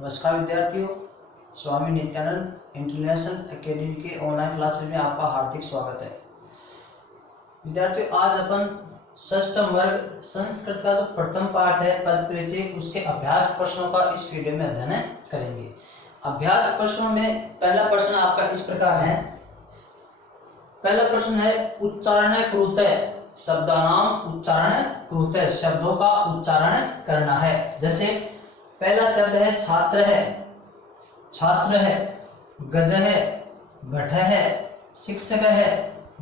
नमस्कार विद्यार्थियों, स्वामी Nityanand international academy के ऑनलाइन क्लासेस में आपका हार्दिक स्वागत है। विद्यार्थियों, आज अपन षष्ठम वर्ग संस्कृत का जो प्रथम पाठ है पद परिचय, उसके अभ्यास प्रश्नों का इस वीडियो में अध्ययन करेंगे। अभ्यास प्रश्नों में पहला प्रश्न आपका इस प्रकार है। पहला प्रश्न है उच्चारण कृतः, शब्दानाम उच्चारण कृतः, शब्दों का उच्चारण करना है। जैसे पहला शब्द है छात्र है, छात्र है, गज है, घट है, शिक्षक है,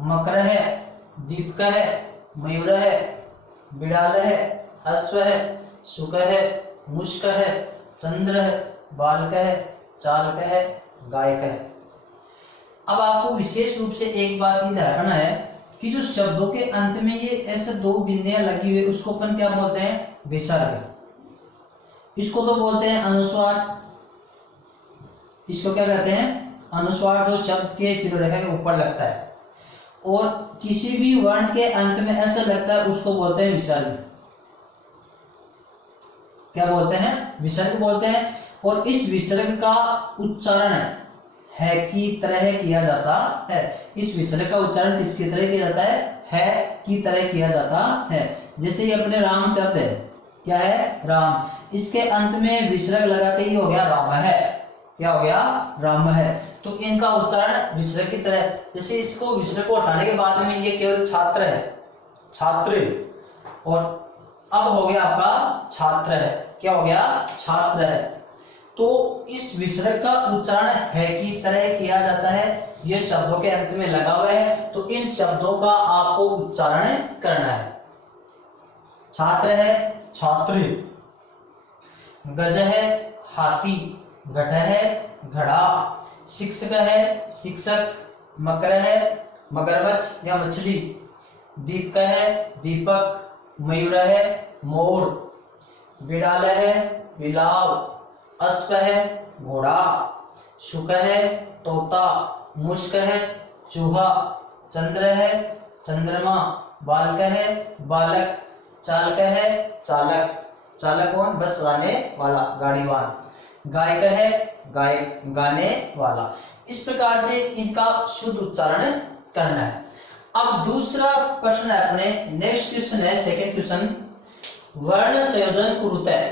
मकर है, दीपक है, मयूर है, बिड़ाल है, अश्व है, सुक है, मुष्क है, चंद्र है, बालक है, चालक है, गायक है। अब आपको विशेष रूप से एक बात ही ध्यान रखना है कि जो शब्दों के अंत में ये ऐसे दो बिंदियां लगी हुई, उसको अपन क्या बोलते हैं? विसर्ग। इसको तो बोलते हैं अनुस्वार। इसको क्या कहते हैं? अनुस्वार, जो शब्द के शिरोरेखा के ऊपर लगता है और किसी भी वर्ण के अंत में ऐसा लगता है, उसको बोलते हैं विसर्ग। क्या बोलते हैं? विसर्ग बोलते हैं। और इस विसर्ग का उच्चारण है की तरह किया जाता है। इस विसर्ग का उच्चारण किसकी तरह किया जाता है की तरह किया जाता है। जैसे ये अपने राम शब्द है, क्या है? राम। इसके अंत में विसर्ग लगाते ही हो गया राम है। क्या हो गया? राम है। तो इनका उच्चारण विसर्ग की तरह। जैसे इसको विसर्ग को हटाने के बाद में ये केवल छात्र है, छात्र, और अब हो गया आपका छात्र है। क्या हो गया? छात्र है। तो इस विसर्ग का उच्चारण है की तरह किया जाता है। ये शब्दों के अंत में लगा हुआ है, तो इन शब्दों का आपको उच्चारण करना है। छात्र है, छात्री, गज है, हाथी, घट है, घड़ा, शिक्षक है, शिक्षक, मकर है, मगरमच्छ या मछली, दीपक है, दीपक, मयूर है, मोर, बिड़ाल है, बिलाव, अश्व है, घोड़ा, शुक है, तोता, मुष्क है, चूहा, चंद्र है, चंद्रमा, बालक है, बालक, चालक है, चालक, चालक कौन? बस चलाने वाला, गाड़ीवान, गायक है, गायक, गाने वाला। इस प्रकार से इनका शुद्ध उच्चारण करना है। अब दूसरा प्रश्न है अपने, नेक्स्ट क्वेश्चन है, सेकंड क्वेश्चन, वर्ण संयोजन कुरुतः।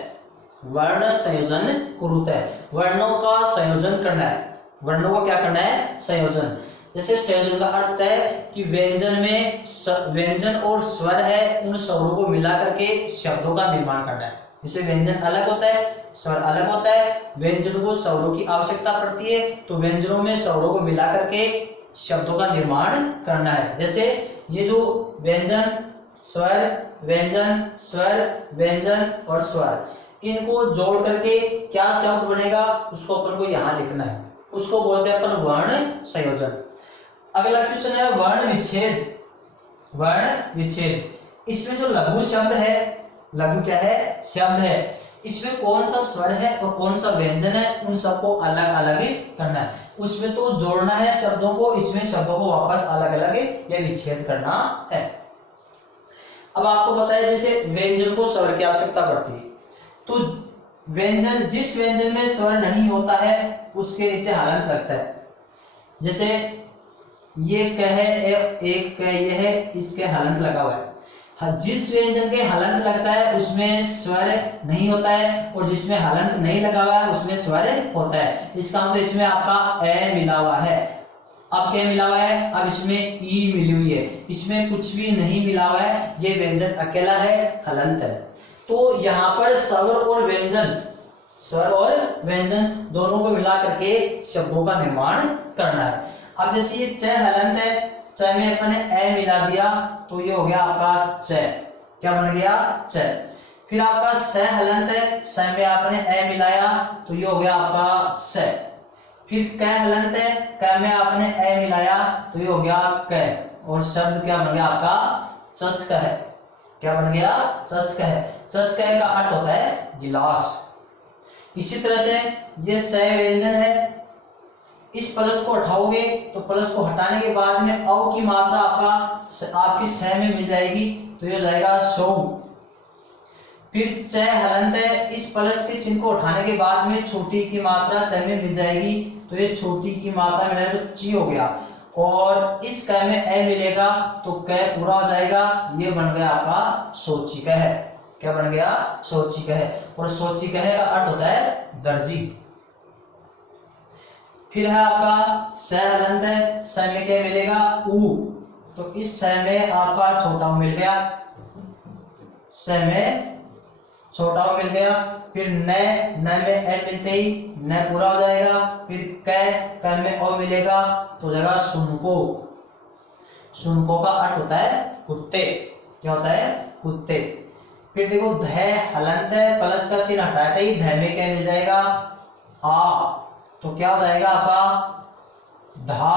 वर्ण संयोजन कुरुतः, वर्णों का संयोजन करना है। वर्णों का क्या करना है? संयोजन। जैसे संयोजन का अर्थ है कि व्यंजन में व्यंजन और स्वर है, उन स्वरों को मिला करके शब्दों का निर्माण करना है। जैसे व्यंजन अलग होता है, स्वर अलग होता है। व्यंजन को स्वरों की आवश्यकता पड़ती है, तो व्यंजनों में स्वरों को मिला करके शब्दों का निर्माण करना है। जैसे ये जो व्यंजन, स्वर, व्यंजन, स्वर, व्यंजन और स्वर, इनको जोड़ करके क्या शब्द बनेगा, उसको अपन को यहाँ लिखना है। उसको बोलते हैं अपन वर्ण संयोजन। अगला क्वेश्चन है वर्ण विच्छेद। वर्ण विच्छेद, इसमें जो लघु शब्द है, लघु क्या है? शब्द है। इसमें कौन सा स्वर है और कौन सा व्यंजन है, उन सबको अलग अलग करना है। उसमें तो जोड़ना है शब्दों को, इसमें शब्दों को वापस अलग अलग या विच्छेद करना है। अब आपको पता है जैसे व्यंजन को स्वर की आवश्यकता पड़ती है, तो व्यंजन, जिस व्यंजन में स्वर नहीं होता है उसके नीचे हलंत लगता है। जैसे ये क है, एक क ये है, इसके हलंत लगा हुआ है। जिस व्यंजन के हलंत लगता है उसमें स्वर नहीं होता है, और जिसमें हलंत नहीं लगा हुआ है उसमें स्वर होता है। इसका मतलब इसमें आपका ए मिला हुआ है। अब क्या मिला हुआ है? अब इसमें ई मिली हुई है। इसमें कुछ भी नहीं मिला हुआ है, ये व्यंजन अकेला है, हलंत है। तो यहाँ पर स्वर और व्यंजन, स्वर और व्यंजन दोनों को मिला करके शब्दों का निर्माण करना है। अब जैसे ये च हलंत है, च में अपने ए मिला दिया, तो ये हो गया आपका च। क्या बन गया? च। फिर आपका स हलंत है, स में आपने ए मिलाया, तो ये हो गया आपका स। फिर क हलंत है, क में आपने ए मिलाया, तो ये हो गया क। और शब्द क्या बन गया आपका? चस्क है। क्या बन गया? चस्क है। चस्क का अर्थ होता है गिलास। इसी तरह से ये स व्यंजन है, इस प्लस को हटाओगे तो प्लस को हटाने के बाद में औ की मात्रा आपकी स में मिल जाएगी, तो ये हो जाएगा सौ। फिर च हलंत है, इस प्लस के चिन्ह को उठाने के बाद में छोटी की मात्रा च में मिल जाएगी, तो ये छोटी की मात्रा मिला तो ची हो गया, और इस क में ए मिलेगा तो क पूरा हो जाएगा। ये बन गया आपका सोचिक है। क्या बन गया? सोचिक है। और सोचिक है का अर्थ होता है दर्जी। फिर है आपका स हलंत है, स में क्या मिलेगा? ऊ, तो इस स में आपका छोटा ऊ मिल गया, स में छोटा ऊ मिल गया। फिर न में ए मिलते ही न पूरा हो जाएगा। फिर क में ओ मिलेगा तो हो जाएगा सुनको। सुनको का अर्थ होता है कुत्ते। क्या होता है? कुत्ते। फिर देखो ध हलंत है, प्लस का चिन्ह हटाते ही ध में क्या मिल जाएगा? आ, तो क्या हो जाएगा आपका? धा।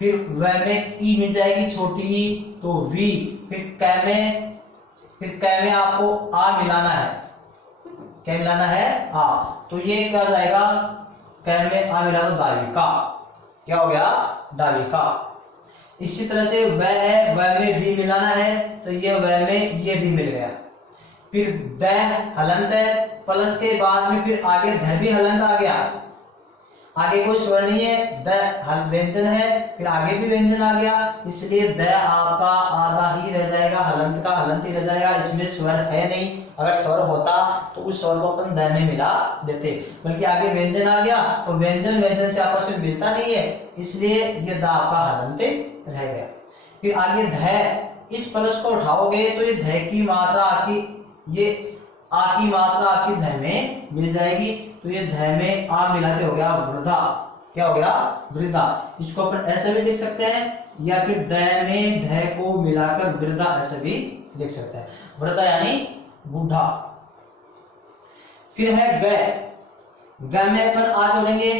फिर व में ई मिल जाएगी छोटी ई, तो वी। फिर क में आपको आ मिलाना है। क्या मिलाना है? आ, तो ये क्या हो जाएगा? क में आ मिला तो दाविका। क्या हो गया? दाविका। इसी तरह से व है, व में वी मिलाना है, तो ये व में ये वी मिल गया। फिर द हलंत है, प्लस के बाद में फिर आगे ध भी हलंत आ गया, आगे कोई स्वर नहीं है, द व्यंजन है, फिर आगे भी व्यंजन आ गया, इसलिए द आपका आधा ही रह जाएगा, हलंत का हलंत ही रह जाएगा। इसमें स्वर है नहीं, अगर स्वर होता तो उस स्वर को अपन द में मिला देते, बल्कि आगे व्यंजन आ गया तो व्यंजन व्यंजन से आपस में मिलता नहीं है, इसलिए ये द आपका हलंत रह गया। फिर आगे ध, इस प्लस को उठाओगे तो ये ध की मात्रा आपकी, ये आ की मात्रा आपकी ध में मिल जाएगी, तो ये ध में आ मिलाते हो गया वृद्धा। क्या हो गया? वृद्धा। इसको अपन ऐसे भी लिख सकते हैं, या फिर द में ध को मिलाकर वृद्धा ऐसे भी लिख सकते हैं। वृद्धा यानी बूढ़ा। फिर है ग, ग में अपन आ जोड़ेंगे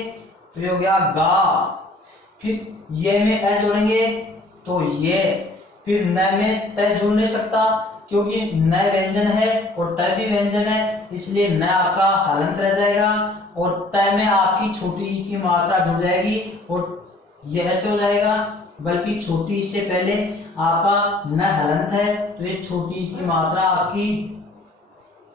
तो ये हो गया गा। फिर ये में ए जोड़ेंगे तो ये। फिर न में त जोड़ नहीं सकता क्योंकि न व्यंजन है और त भी व्यंजन है, इसलिए न आपका हलंत रह जाएगा, और त में आपकी छोटी ई की मात्रा जुड़ जाएगी और ये ऐसे हो जाएगा, बल्कि छोटी ई से पहले आपका न हलंत है, तो ये छोटी ई की मात्रा आपकी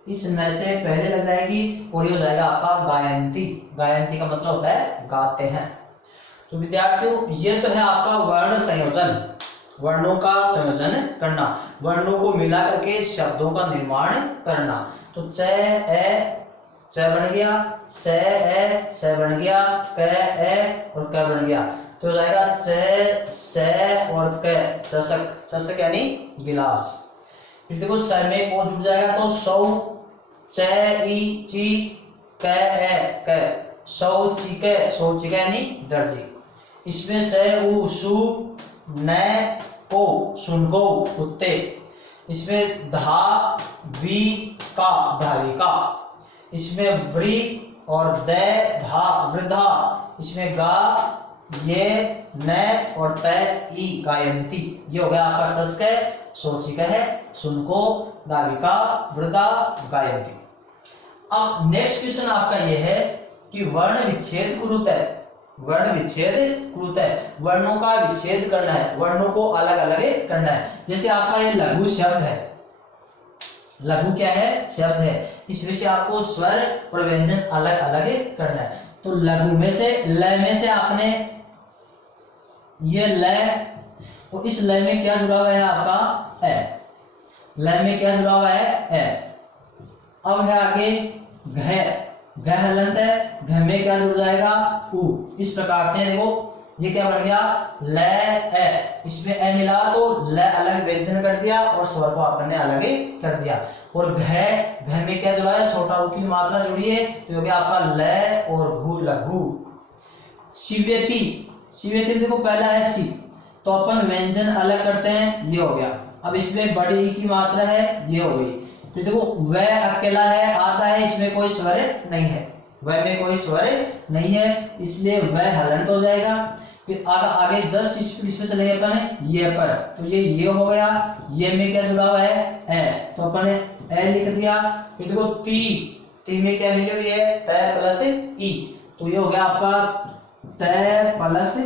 इस न से पहले लग जाएगी और ये हो जाएगा आपका गायंती। गायंती का मतलब होता है गाते हैं। तो विद्यार्थियों, ये तो है आपका वर्ण संयोजन, वर्णों का संयोजन करना, वर्णों को मिला करके शब्दों का निर्माण करना। तो च ए च बन गया, स ए स बन गया, क ए और क बन गया, तो हो जाएगा च स और क, चषक। चषक यानी गिलास। फिर देखो स में ओ जुड़ जाएगा तो सौ, च ई ची, क ए क, शौचिक। शौचिक यानी दर्जी। इसमें स उ सु, न को सुनको कुत्ते। इसमें धा वी का धाविका। इसमें व्री और द धा वृद्धा। इसमें गा ये न और त ई गायंती। ये हो गया आपका चषक, शौचिक है, सुनको, दाविका, वृद्धा, गायंती। अब नेक्स्ट क्वेश्चन आपका यह है कि वर्ण विच्छेद कुरुत है। वर्ण विच्छेद कृत है, वर्णों का विच्छेद करना है, वर्णों को अलग अलग करना है। जैसे आपका ये लघु शब्द है, लघु क्या है? शब्द है, इसमें से आपको स्वर और व्यंजन अलग अलग करना है। तो लघु में से ल में से आपने ये ल, और इस ल में क्या जुड़ा हुआ है आपका? ए। ल में क्या जुड़ा हुआ है? ए। अब है आगे घ, घ हलंत है, घ में क्या जुड़ जाएगा? उ। इस प्रकार से देखो ये क्या बन गया? ल ए, इसमें ए मिला तो ल अलग व्यंजन कर दिया और स्वर को आपने अलग कर दिया। और घ में क्या जुड़ा है? छोटा उ की मात्रा जुड़ी है, तो हो गया आपका ल और घु लघु। शिव्यति, शिव्यति में देखो पहला है सी, तो अपन व्यंजन अलग करते हैं, ये हो गया। अब इसमें बड़ी ई की मात्रा है, ये हो गई। तो देखो वह अकेला है, आता है, इसमें कोई स्वर नहीं है, वह में कोई स्वर नहीं है, इसलिए वह हलंत हो जाएगा। फिर आगे जस्ट इसमें चलेंगे अपन ये पर, तो ये हो गया। ये में क्या जुड़ा हुआ है? ए, तो अपन ए लिख दिया। फिर देखो ती में क्या लिखी हुई है? त प्लस ई, तो ये हो गया आपका त प्लस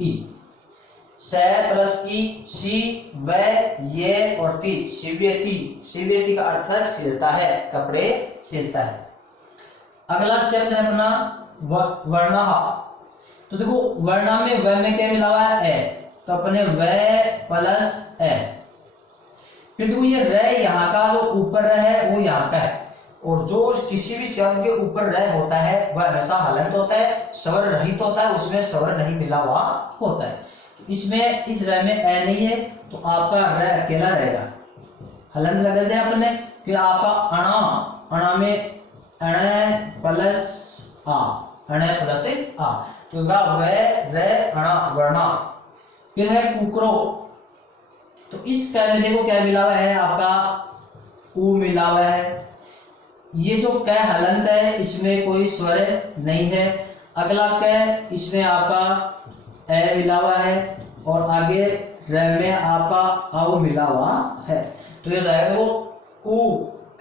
ई। से प्लस ई, सी व ये और ती, शिव्यति। शिव्यति का अर्थ है सिलता है, कपड़े सिलता है। अगला शब्द है अपना वर्णः। तो देखो वर्णा में व में क्या मिला हुआ है, ए, तो अपने व प्लस ए। फिर देखो ये र यहाँ का जो ऊपर र है वो यहाँ का है, और जो किसी भी शब्द के ऊपर र होता है वह हमेशा हलंत होता है, स्वर रहित होता है, उसमें स्वर नहीं मिला हुआ होता है। इसमें इस र में ए नहीं है तो आपका र अकेला रहेगा, हलंत लगा दिया आपने। फिर आपका अणा, अणा में अण प्लस आ, अण प्लस आ, तो व र अणा वर्णा। फिर है कुकरो, तो इस क में देखो क्या मिला हुआ है, आपका उ मिला हुआ है। ये जो क हलंत है इसमें कोई स्वर नहीं है। अगला क इसमें आपका ए मिला हुआ है, और आगे र में आपका औ मिला हुआ है, तो ये जाएगा वो कु,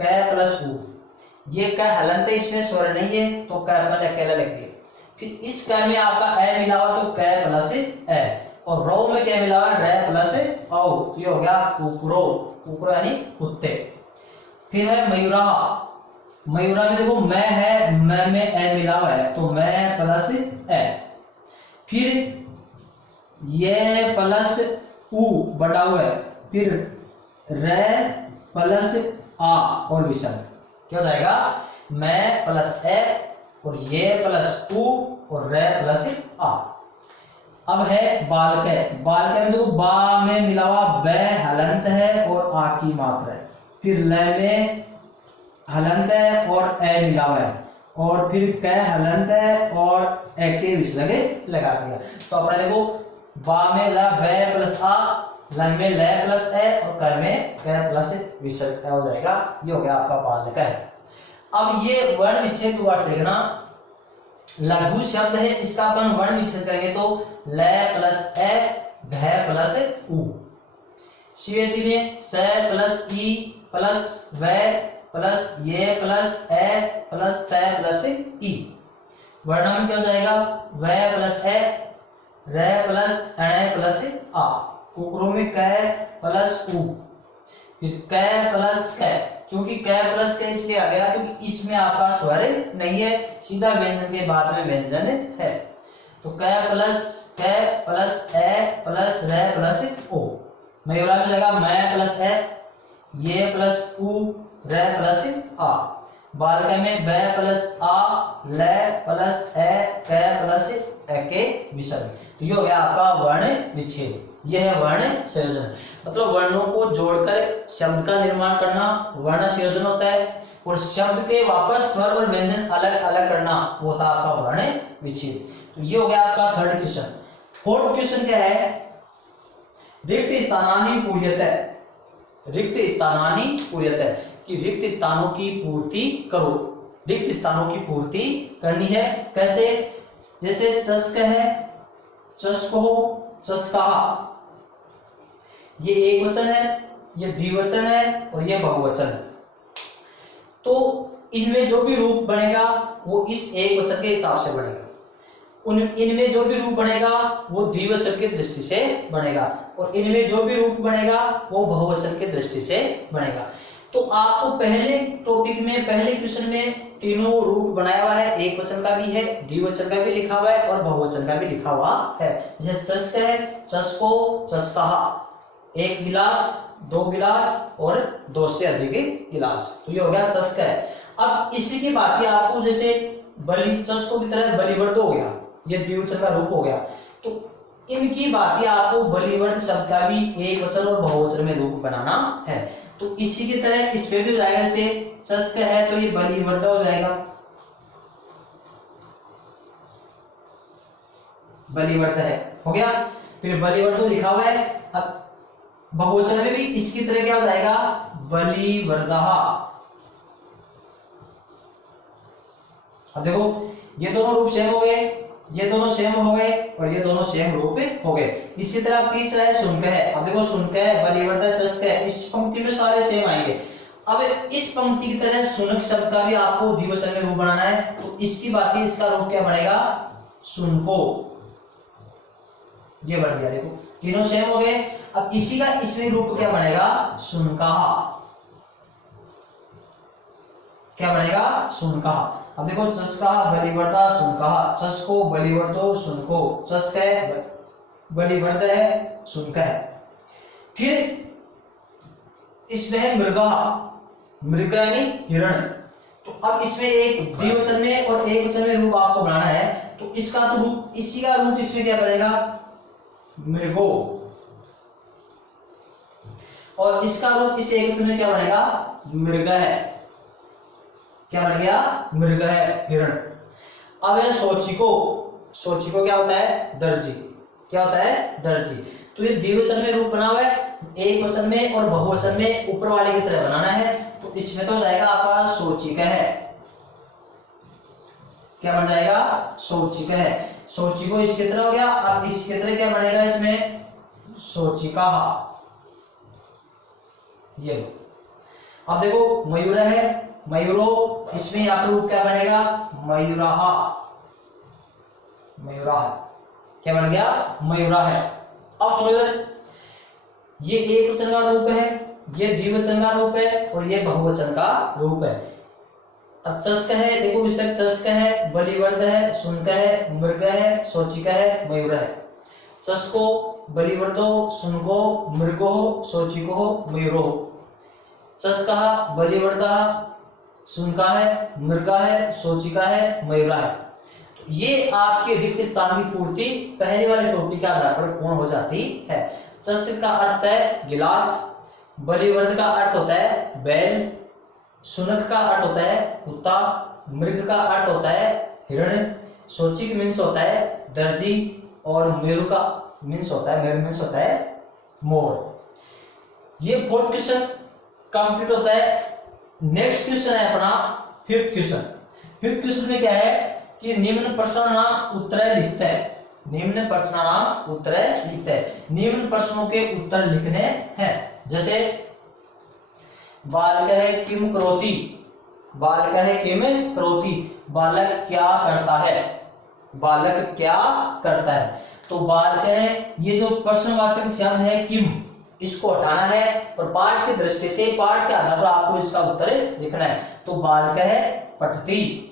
क प्लस उ। ये क हलंत है, इसमें स्वर नहीं है तो क अपन अकेला लिख दिया। फिर इस क में आपका ए मिला हुआ तो क प्लस ए, और रो में क्या मिला हुआ है, र प्लस औ, तो ये हो गया कुकरो, कुकरो यानी कुत्ते। फिर है मयूरा। मयूरा में देखो मैं है, मैं में ए मिला हुआ है तो मैं प्लस ए। फिर ये प्लस उ बटा हुआ है, फिर र प्लस आ और विसर्ग, क्या हो जाएगा, मैं प्लस ए और ये प्लस उ और र प्लस आ। अब है बालक। बालक में देखो बा में मिला हुआ ब हलंत है और आ की मात्रा है, फिर ल में हलंत है और ए मिला हुआ है, और फिर क हलंत है और ए के विसर्ग लगा दिया। तो अपना देखो बा में ल ब प्लस आ, ल में ल प्लस ए और क में क प्लस विसर्ग हो जाएगा। ये हो गया आपका बालक है। अब ये वर्ण विच्छेद को अर्थ देखना, लघु शब्द है, इसका अपन वर्ण विच्छेद करेंगे तो ल प्लस ए घ प्लस उ। शिवेति में स प्लस ई प्लस व प्लस ये प्लस ए प्लस त प्लस ई। वर्ण में क्या हो जाएगा, व प्लस ए, र प्लस अण प्लस आ। कुकरों में क प्लस उ, फिर क प्लस क, क्योंकि क प्लस क इसलिए आ गया क्योंकि इसमें आपका स्वर नहीं है, सीधा व्यंजन के बाद में व्यंजन है। तो क प्लस ए प्लस र प्लस ओ। मयूरा में लगा मैं प्लस ए, ये प्लस उ, र प्लस आ। बालक में ब प्लस आ, ल प्लस ए, क प्लस ए के विसर्ग। तो ये हो गया आपका वर्ण विच्छेद। यह है वर्ण संयोजन, मतलब वर्णों को जोड़कर शब्द का निर्माण करना वर्ण संयोजन होता है, और शब्द के वापस स्वर और व्यंजन अलग अलग करना वो होता है आपका वर्ण विच्छेद। तो ये हो गया आपका थर्ड क्वेश्चन। फोर्थ क्वेश्चन क्या है, रिक्त स्थानानि पूर्यते। रिक्त स्थानानि पूर्यते, कि रिक्त स्थानों की पूर्ति करो। रिक्त स्थानों की पूर्ति करनी है, कैसे, जैसे चस्क है, चस्को, चस्का, ये एक वचन है, ये द्विवचन है और ये बहुवचन है। तो इनमें जो भी रूप बनेगा वो इस एक वचन के हिसाब से बनेगा। इनमें जो भी रूप बनेगा वो द्विवचन की दृष्टि से बनेगा, और इनमें जो भी रूप बनेगा वो बहुवचन की दृष्टि से बनेगा। तो आपको पहले टॉपिक में, पहले क्वेश्चन में तीनों रूप बनाया हुआ है, एक वचन का भी है, द्विवचन का भी लिखा हुआ है और बहुवचन का भी लिखा हुआ है। जैसे चस्क है, चस्को, चस्का, एक गिलास, दो गिलास और दो से अधिक गिलास, तो ये हो गया चस्क है। अब इसी की बात आपको, जैसे बलि, चस्को की तरह बलिवर्द हो गया, ये द्विवचन का रूप हो गया, तो इनकी बात आपको बलिवर्द शब्द का भी एक वचन और बहुवचन में रूप बनाना है। तो इसी की तरह इसमें भी हो जाएगा, जैसे चस्क है तो ये बलिवर्द हो जाएगा, बलिवर्द है, हो गया। फिर बलिवर्द लिखा हुआ है, अब बहुवचन में भी इसकी तरह क्या हो जाएगा, बलिवर्दः। अब देखो ये दोनों रूप सेम हो गए, ये दोनों सेम हो गए और ये दोनों सेम रूप हो गए। इसी तरह तीसरा है शुनक है। अब देखो शुनक है, बलिवर्द, चस्क है, इस पंक्ति में सारे सेम आएंगे। अब इस पंक्ति की तरह शुनक शब्द का भी आपको द्विवचन में रूप बनाना है, तो इसकी बात है, इसका रूप क्या बनेगा, शुनको, ये बन गया। देखो तीनों सेम हो गए। अब इसी का इसमें रूप क्या बनेगा, सुनकहा। क्या बनेगा, सुनकहा। अब देखो चस कहा बलिवर्दा सुनकहा, चस को बलिवर्दो सुनको, चस का बलिवर्द है सुनक है। फिर इसमें है मृगा, मृग यानी हिरण। तो अब इसमें एक द्विवचन में और एक वचन में रूप आपको बनाना है, तो इसका तो रूप, इसी का रूप इसमें क्या बनेगा, मृगो, और इसका रूप इस एक वचन में क्या बनेगा, मृग है। क्या बन गया, मृग है, हिरण। अब है सोचिको, सोचिको क्या होता है, दर्जी। क्या होता है, दर्जी। तो ये द्विवचन में रूप बना हुआ है, एक वचन में और बहुवचन में ऊपर वाले की तरह बनाना है। तो इसमें तो जाएगा आपका सोचिक है। क्या बन जाएगा, सोचिक है। सोचिको इसकी तरह हो गया। अब इसकी तरह क्या बनेगा, इसमें सोचिका। ये अब देखो मयूर है, मयूरो, इसमें यहाँ पर रूप क्या बनेगा, मयूराहा, मयूराहा। क्या बन गया, मयूरा है। अब सुनिए, ये एक वचन का रूप है, ये द्विवचन का रूप है और ये बहुवचन का रूप है। अब चस्क है, देखो इसका चस्क है, बलिवर्द है, सुनक है, मृग है, सोचिक है, मयूर है। चस्को, बलिवर्दो, सुनको, मृगो, सोचिको, मयूरो। चस्का, बलिवर्दा, सुनका है, मृगा है, सोचिका है, मयूरा है। तो ये आपके रिक्त स्थान की पूर्ति पहले वाले टॉपिक के आधार पर पूर्ण हो जाती है। चस्क का अर्थ है गिलास, बलिवर्द का अर्थ होता है बैल, सुनक का अर्थ होता है कुत्ता, मृग का अर्थ होता है हिरण, सोचिक मीन्स होता है दर्जी, और मयूर का मीन्स होता है, मयूर मीन्स होता है मोर। ये फोर्थ क्वेश्चन कंप्लीट होता है। नेक्स्ट क्वेश्चन है अपना फिफ्थ क्वेश्चन। फिफ्थ क्वेश्चन में क्या है कि निम्न प्रश्न नाम उत्तर लिखते हैं। निम्न प्रश्न नाम उत्तर लिखते हैं। निम्न प्रश्नों के उत्तर लिखने हैं। जैसे बालक है किम करोति, बालक है किम करोति, बालक क्या करता है, बालक क्या करता है। तो बालक है, ये जो प्रश्नवाचक शब्द है किम, इसको हटाना है और पाठ की दृष्टि से, पाठ के आधार पर आपको इसका उत्तर लिखना है। तो बालक है पठती,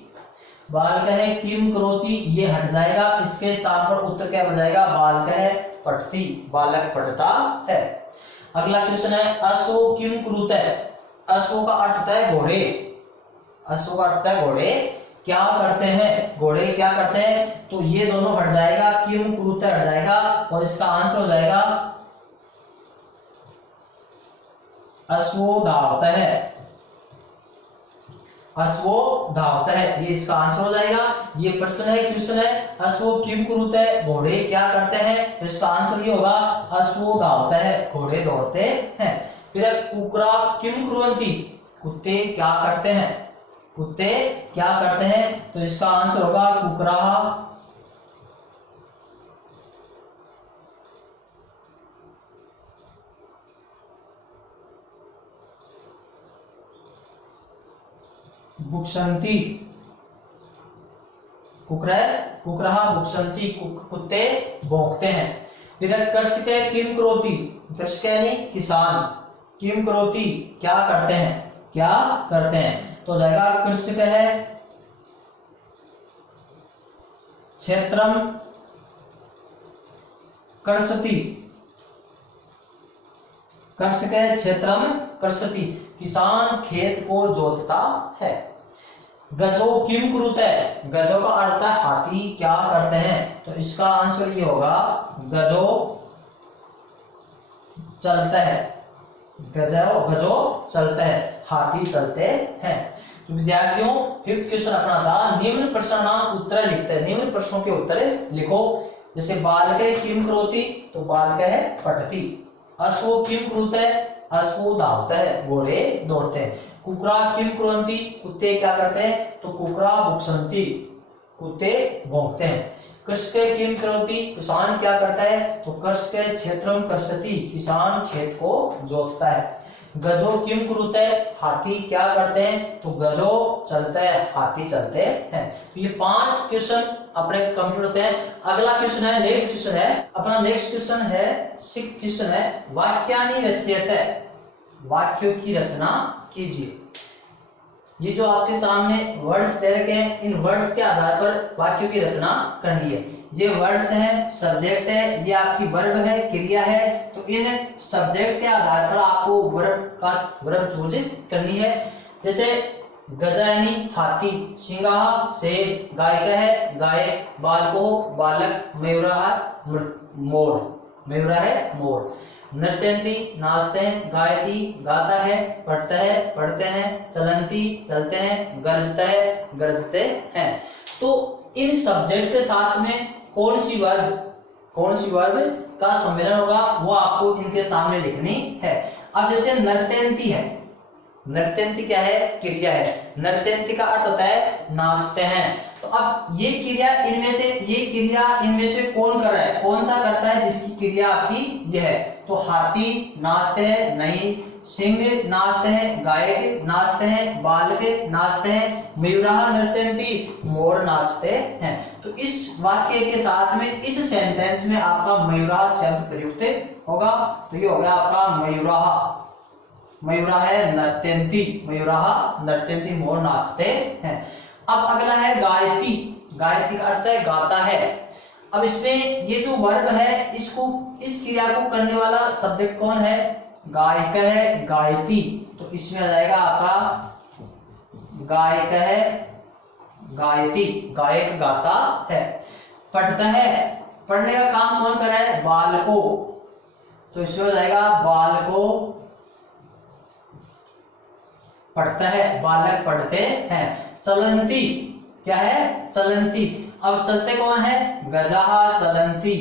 बालक है किम करोति, ये हट जाएगा, इसके स्थान पर उत्तर क्या बन जाएगा, बालक है पठती, बालक पढ़ता है। अगला क्वेश्चन है अश्व किम कुरुते, अश्व का अर्थ होता है घोड़े, अश्व का अर्थ है घोड़े क्या करते हैं, घोड़े क्या करते हैं। तो ये दोनों हट जाएगा, किम कुरुते हट जाएगा और इसका आंसर हो जाएगा अश्वो धावता है, अश्वो धावता है, ये इसका आंसर हो जाएगा। ये प्रश्न है, क्वेश्चन है अश्वो किम कुरुते, घोड़े क्या करते हैं, तो इसका आंसर ये होगा अश्वो धावता है, घोड़े दौड़ते हैं। फिर कुकरा किम कुर्वन्ति, कुत्ते क्या करते हैं, कुत्ते क्या करते हैं, तो इसका आंसर होगा कुकरा भुक्सन्ति, कुकरा भुक्सन्ति, कुत्ते भौंकते हैं। फिर कृषक किम करोति, कृषक यानी किसान, किम करोति क्या करते हैं, क्या करते हैं, तो जाएगा कृषक है क्षेत्रम कर्षति, कृषक है क्षेत्रम कर्षति, किसान खेत को जोतता है। गजो किम कुरुते, गजो का अर्थ है हाथी क्या करते हैं, तो इसका आंसर ये होगा गजो चलता है, गजो चलता है, हाथी चलते हैं। तो विद्यार्थियों फिफ्थ क्वेश्चन अपना था निम्न प्रश्न नाम उत्तर लिखते हैं। निम्न प्रश्नों के उत्तर लिखो। जैसे बालक है किम करोति, तो बालक है पठती। अश्व किम कुरुते, अश्व धावता है, घोड़े दौड़ते हैं। कुकरा किम कुर्वन्ति, कुत्ते क्या करते हैं, तो कुकरा भुक्सन्ति, कुत्ते भौंकते हैं। कृषक किम करोति, किसान क्या करता है, तो कृषक क्षेत्रम कर्षति, किसान खेत को जोतता है। गजो किम कुरुते, हाथी क्या करते हैं, तो गजो चलता है, हाथी चलते हैं। तो ये 5 क्वेश्चन अपने कंप्लीट होते हैं। अगला क्वेश्चन है, नेक्स्ट क्वेश्चन है अपना, नेक्स्ट क्वेश्चन है 6th क्वेश्चन है, वाक्यानि रचयते, वाक्यों की रचना कीजिए। ये जो आपके सामने वर्ड्स दे रखे हैं, इन वर्ड्स के आधार पर वाक्यों की रचना करनी है। ये वर्ड्स हैं, सब्जेक्ट है, ये आपकी वर्ब है, क्रिया है, तो इन सब्जेक्ट के आधार पर आपको वर्ब चूज करनी है। जैसे गजा यानी हाथी, सिंह शेर, गायिका है गाय, बालको बालक, मयूरा मोर, मयूरा है मोर, नृत्यंती नाचते हैं, गायती गाता है, पढ़ता है पढ़ते हैं, चलंती चलते हैं, गरजता है गरजते हैं। तो इन सब्जेक्ट के साथ में कौन सी वर्ब का सम्मेलन होगा वो आपको इनके सामने लिखनी है। अब जैसे नृत्यंती है, नृत्यंती क्या है? क्रिया है। नृत्यंती का अर्थ होता है नाचते हैं। तो अब ये क्रिया इनमें से कौन कर रहा है, कौन सा करता है जिसकी क्रिया आपकी ये है? तो हाथी नाचते हैं नहीं, सिंह नाचते हैं, गायक नाचते हैं, बालक नाचते हैं, मयूरा नृत्यंती मोर नाचते हैं। तो इस वाक्य के साथ में इस सेंटेंस में आपका मयूरा शब्द प्रयुक्त होगा। तो ये हो गया आपका मयूरा, मयूरा है नर्तयंती, मयूरा नर्तयंती मोर नाचते हैं। अब अगला है गायती, गायती का अर्थ है गाता है। अब इसमें ये जो वर्ब है, इसको इस क्रिया को करने वाला सब्जेक्ट कौन है? गायक है गायती, तो इसमें आ जाएगा आपका गायक है गायती, गायक गाता है। पढ़ता है, पढ़ने का काम कौन कर रहा है? बालको, तो इसमें हो जाएगा बालको पढ़ता है, बालक पढ़ते हैं। चलंती क्या है? चलंती। अब चलते कौन है? गजहा चलंती,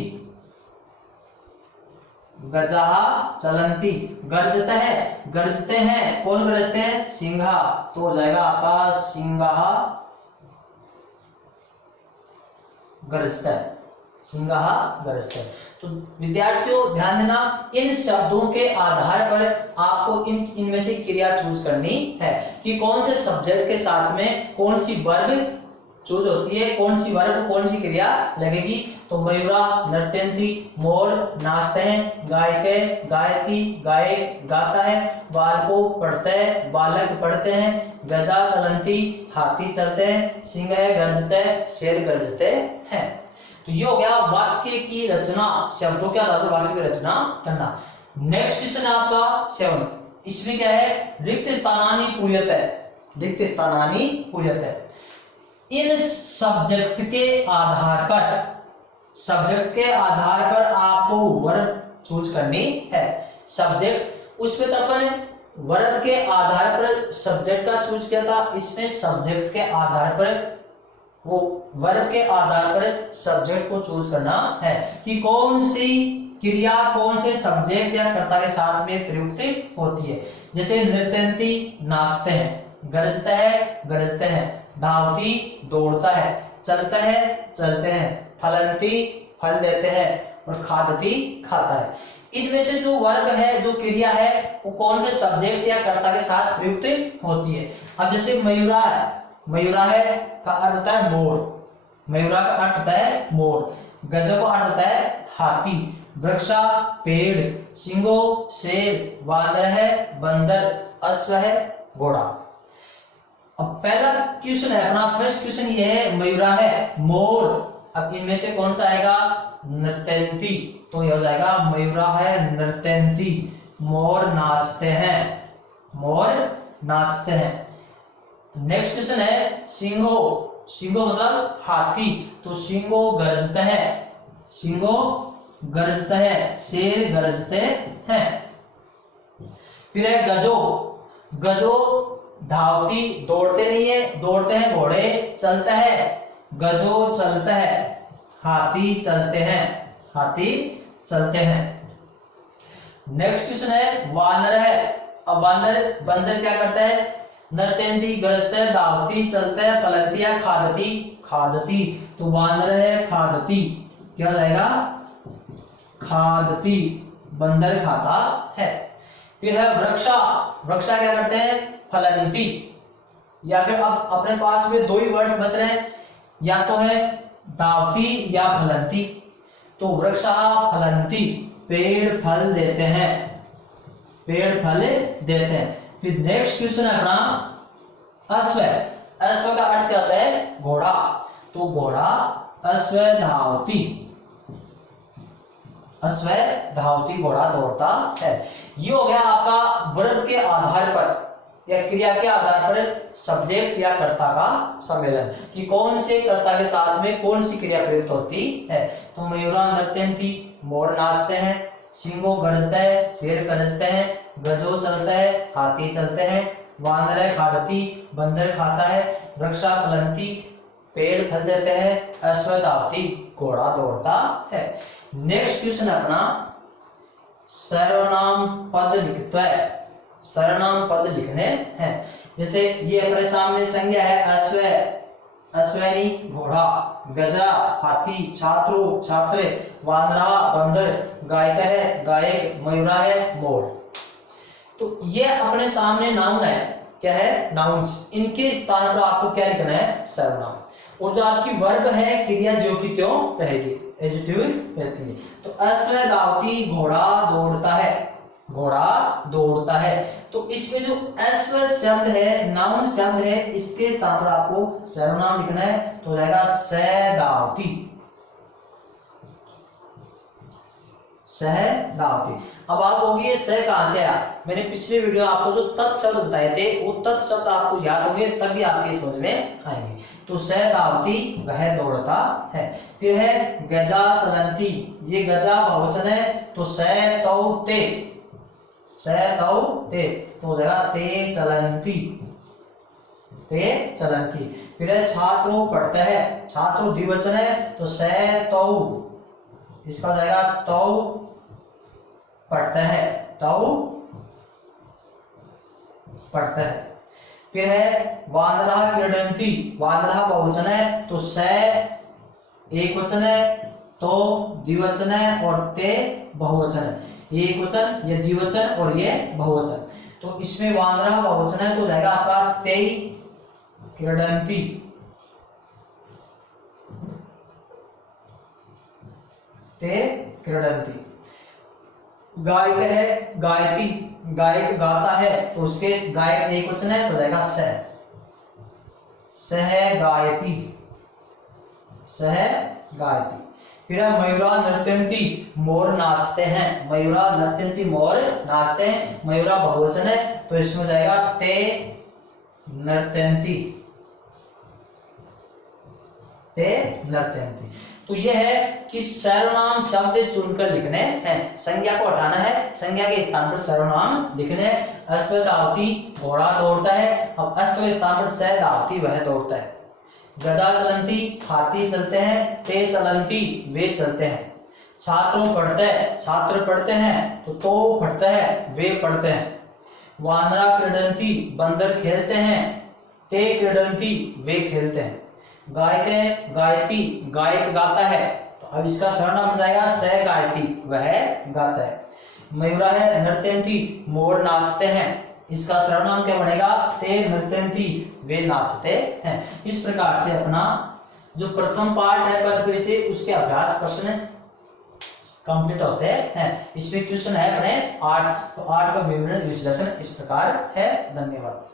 गजहा चलंती। गरजता है, गरजते हैं, कौन गरजते हैं? सिंहा, तो हो जाएगा आपका सिंहा गरजता है, सिंहा गरजता है। तो विद्यार्थियों ध्यान देना, इन शब्दों के आधार पर आपको इनमें से क्रिया चूज करनी है कि कौन से सब्जेक्ट के साथ में कौन सी वर्ब चूज होती है, कौन सी वर्ब कौन सी क्रिया लगेगी। तो मयूरा नर्तयंती, मोर नाचते हैं, गायक गायती गायक गाता है, बालको पढ़ते हैं, बालक पढ़ते हैं, गजा चलंती हाथी चलते हैं, सिंह है गरजते हैं, शेर गरजते हैं। तो ये हो गया वाक्य की रचना, शब्दों के आधार पर वाक्य की रचना करना। नेक्स्ट क्वेश्चन है आपका 7th। इसमें क्या है? रिक्त स्थानानि पूयते, रिक्त स्थानानि पूयते। इन सब्जेक्ट के आधार पर आपको वर्ब चूज करनी है। सब्जेक्ट, उसमें तो अपन वर्ब के आधार पर सब्जेक्ट का चूज किया था, इसमें सब्जेक्ट के आधार पर वो वर्ब के आधार पर सब्जेक्ट को चूज करना है कि कौन सी क्रिया कौन से सब्जेक्ट या कर्ता के साथ में प्रयुक्त होती है। जैसे नृत्यंती नाचते हैं, गरजता है गरजते हैं, धावती दौड़ता है, चलता है चलते हैं, फलंती फल देते हैं और खादती खाता है। इनमें से जो वर्ब है, जो क्रिया है, वो कौन से सब्जेक्ट या कर्ता के साथ प्रयुक्त होती है। अब जैसे मयूरा है, मयूरा है का अर्थ होता है मोर, मयूरा का अर्थ होता है मोर, गज का अर्थ होता है हाथी, वृक्षा पेड़, सिंहो शेर, वानर है बंदर, अश्व है घोड़ा। अब पहला क्वेश्चन है अपना, फर्स्ट क्वेश्चन ये है मयूरा है मोर। अब इनमें से कौन सा आएगा? नृत्यंती, तो ये हो जाएगा मयूरा है नृत्यंती, मोर नाचते हैं, मोर नाचते हैं। नेक्स्ट क्वेश्चन है सिंहो, सिंहो मतलब हाथी, तो सिंहो गरजते हैं, सिंहो गरजते हैं, शेर गरजते हैं। फिर है गजो, गजो धावती दौड़ते नहीं है, दौड़ते हैं घोड़े, चलता है गजो चलता है, हाथी चलते हैं, हाथी चलते हैं। नेक्स्ट क्वेश्चन है वानर है। अब वानर बंदर क्या करता है? नर्तयंती गरजता है, धावती चलता है, फलंती है खादती खादती, तो वानर है खादती, क्या जाएगा? खादती, बंदर खाता है। फिर है वृक्षा, वृक्षा क्या करते हैं? फलंती। या फिर अब अपने पास में दो ही वर्ड्स बच रहे हैं, या तो है धावती या फलंती, तो वृक्षा फलंती, पेड़ फल देते हैं, पेड़ फल देते हैं। फिर नेक्स्ट क्वेश्चन है अपना अश्व। अश्व का अर्थ क्या होता है? घोड़ा। तो घोड़ा अश्व धावती, अश्व धावती घोड़ा दौड़ता है। ये हो गया आपका वर्ब के आधार पर या क्रिया के आधार पर सब्जेक्ट या कर्ता का सम्मेलन, कि कौन से कर्ता के साथ में कौन सी क्रिया प्रयुक्त होती है। तो मयूरा नृत्यंती, मोर नाचते हैं, सिंहो गरजता है, शेर गरजते हैं, गजो चलता है, हाथी चलते हैं, वानर खादती, बंदर खाता है, वृक्षा फलंती, पेड़ फल देते हैं, अश्व धावती घोड़ा दौड़ता है। नेक्स्ट क्वेश्चन अपना सर्वनाम पद लिखता है, सर्वनाम पद लिखने हैं। जैसे ये अपने सामने संज्ञा है अश्व, अश्वनी घोड़ा, गजा हाथी, छात्रो छात्र, वानरा बंदर, गायक है गायक, मयूरा है मोर। तो ये अपने सामने नाउन है, क्या है? नाउन्स। इनके स्थान पर आपको क्या लिखना है? सर्वनाम। और जो आपकी वर्ब है क्रिया जो की त्यों रहेगी, एडजेक्टिव रहती है। तो अश्व धावती घोड़ा दौड़ता है, घोड़ा दौड़ता है। तो इसमें जो अश्व शब्द है, नाउन शब्द है, इसके स्थान पर आपको सर्वनाम लिखना है, तो हो जाएगा सहधावती, सहधावती। अब आप होगी ये सह कहां से आया? मैंने पिछले वीडियो आपको जो तत्शब्द बताए थे वो तत्शब्द आपको याद होंगे, तभी आपके समझ में आएंगे। तो सहधावती वह दौड़ता है। फिर है गजा चलंती, ये गजा बहुवचन है, तो सहतौते, सहतौते तो हो जाएगा ते चलंती, ते चलंती। फिर है छात्रों पढ़ते हैं, छात्रों द्विवचन है, तो सहतौ, इसका हो जाएगा तौ पढ़ता है, तौ पढ़ता है। फिर है वानरा क्रीडंती, वानरा बहुवचन है, तो स एक वचन है, तो द्विवचन है और ते बहुवचन है। एक वचन, ये द्विवचन और ये बहुवचन। तो इसमें वानरा बहुवचन है, तो जाएगा आपका ते क्रीडंती, ते क्रीडंती। गायक है गायती, गायक गाता है, तो उसके गायक एक वचन है, तो जाएगा सह, सह गायती, सह गायती। फिर है मयूरा नृत्यंती, मोर नाचते हैं, मयूरा नृत्यंती मोर नाचते हैं, मयूरा बहुवचन है, तो इसमें जाएगा ते नृत्यंती, ते नृत्यंती। तो यह है कि सर्वनाम शब्द चुनकर लिखने हैं, संज्ञा को हटाना है, संज्ञा के स्थान पर सर्वनाम लिखने हैं। अश्व धावती घोड़ा दौड़ता है, अब अश्व के स्थान पर सहधावती वह दौड़ता है। गजा चलंती हाथी चलते हैं, ते चलंती वे चलते हैं। छात्रों पढ़ते हैं, छात्र पढ़ते हैं, तो पढ़ता है वे पढ़ते हैं। वानरा क्रीडंती बंदर खेलते हैं, ते क्रीडंती वे खेलते हैं। गायक है गायती गायक गाता है, तो अब इसका सर्वनाम बन जाएगा सह गायती वह गाता है। मयूरा है नृत्यंती मोर नाचते हैं, इसका सर्वनाम क्या बनेगा? ते नृत्यंती वे नाचते हैं। इस प्रकार से अपना जो प्रथम पार्ट है पद परिचय उसके अभ्यास प्रश्न कंप्लीट होते हैं। इसमें क्वेश्चन है अपने 8, तो 8 का विवरण विश्लेषण इस प्रकार है। धन्यवाद।